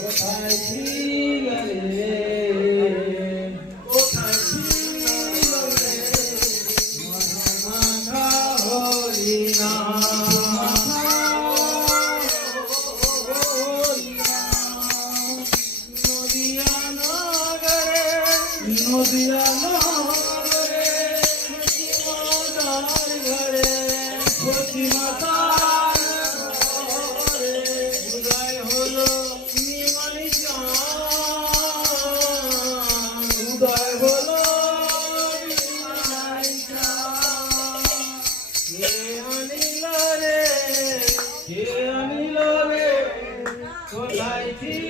কোথায় ছিলে রে, কোথায় ছিল রে মনমাখা হরিনাম, নদিয়া নগরে, নদিয়া নগরে সতীমাতার ঘরে, সতীমাতার ঘরে উদয় হলো নিমাই চাঁদ, উদয় হলো নিমাই চাঁদ। কে আনিল রে, কে আনিল রে, কোথায় ছিল